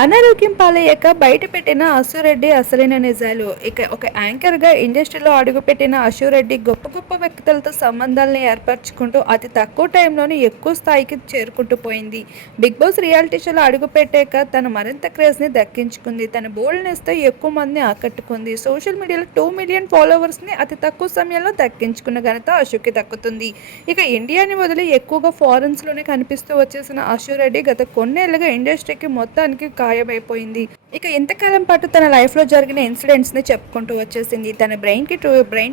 అనారోగ్యం పాలయ్యాక బయటపెట్టిన అసురెడ్డి అసలైన నిజాలు. ఇక ఒక యాంకర్గా ఇండస్ట్రీలో అడుగుపెట్టిన అశురెడ్డి గొప్ప గొప్ప వ్యక్తులతో సంబంధాలను ఏర్పరచుకుంటూ అతి తక్కువ టైంలోనే ఎక్కువ స్థాయికి చేరుకుంటూ పోయింది. బిగ్ బాస్ రియాలిటీ షోలో అడుగుపెట్టాక తను మరింత క్రేజ్ని దక్కించుకుంది. తన బోల్డ్నెస్తో ఎక్కువ మందిని ఆకట్టుకుంది. సోషల్ మీడియాలో 2 మిలియన్ ఫాలోవర్స్ని అతి తక్కువ సమయంలో దక్కించుకున్న ఘనత అశుకి దక్కుతుంది. ఇక ఇండియాని వదిలి ఎక్కువగా ఫారెన్స్లోనే కనిపిస్తూ వచ్చేసిన అశురెడ్డి గత కొన్నేళ్లుగా ఇండస్ట్రీకి మొత్తానికి గాయమైపోయింది. ఇక ఇంతకాలం పాటు తన లైఫ్లో జరిగిన ఇన్సిడెంట్స్ని చెప్పుకుంటూ వచ్చేసింది. తన బ్రెయిన్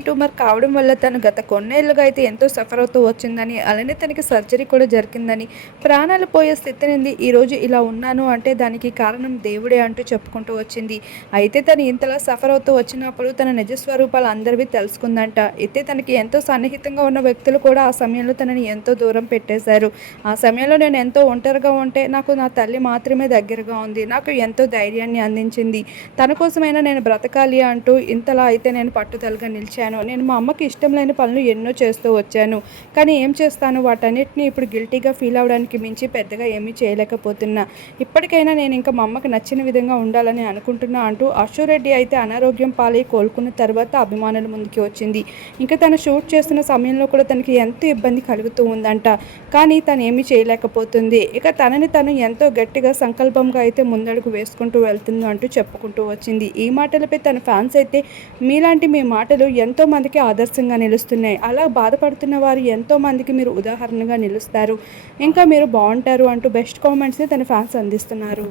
ట్యూమర్ కావడం వల్ల తను గత కొన్నేళ్లుగా అయితే ఎంతో సఫర్ అవుతూ వచ్చిందని, అలానే తనకి సర్జరీ కూడా జరిగిందని, ప్రాణాలు పోయే స్థితి నుండి ఈరోజు ఇలా ఉన్నాను అంటే దానికి కారణం దేవుడే అంటూ చెప్పుకుంటూ వచ్చింది. అయితే తను ఇంతలా సఫర్ అవుతూ వచ్చినప్పుడు తన నిజస్వరూపాలు అందరివి తెలుసుకుందంట. అయితే తనకి ఎంతో సన్నిహితంగా ఉన్న వ్యక్తులు కూడా ఆ సమయంలో తనని ఎంతో దూరం పెట్టేశారు. ఆ సమయంలో నేను ఎంతో ఒంటరిగా ఉంటే నాకు నా తల్లి మాత్రమే దగ్గరగా ఉంది. నాకు ఎంతో ధైర్యాన్ని అందించింది. తన కోసమైనా నేను బ్రతకాలి అంటూ ఇంతలా అయితే నేను పట్టుదలగా నిలిచాను. నేను మా అమ్మకి ఇష్టం లేని పనులు ఎన్నో చేస్తూ వచ్చాను. కానీ ఏం చేస్తాను, వాటన్నిటిని ఇప్పుడు గిల్టీగా ఫీల్ అవడానికి మించి పెద్దగా ఏమీ చేయలేకపోతున్నా. ఇప్పటికైనా నేను ఇంకా మా అమ్మకి నచ్చిన విధంగా ఉండాలని అనుకుంటున్నా అంటూ అశురెడ్డి అయితే అనారోగ్యం పాలై కోలుకున్న తర్వాత అభిమానుల ముందుకి వచ్చింది. ఇంకా తను షూట్ చేస్తున్న సమయంలో కూడా తనకి ఎంతో ఇబ్బంది కలుగుతూ ఉందంట. కానీ తను ఏమీ చేయలేకపోతుంది. ఇక తనని తను ఎంతో గట్టిగా సంకల్పంగా అయితే ముందడుగు వేసుకుంటూ వెళ్తుంది అంటూ చెప్పుకుంటూ వచ్చింది. ఈ మాటలపై తన ఫ్యాన్స్ అయితే మీలాంటి మీ మాటలు ఎంతో మందికి ఆదర్శంగా నిలుస్తున్నాయి. అలా బాధపడుతున్న వారు ఎంతో మందికి మీరు ఉదాహరణగా నిలుస్తారు. ఇంకా మీరు బాగుంటారు అంటూ బెస్ట్ కామెంట్స్ని తన ఫ్యాన్స్ అందిస్తున్నారు.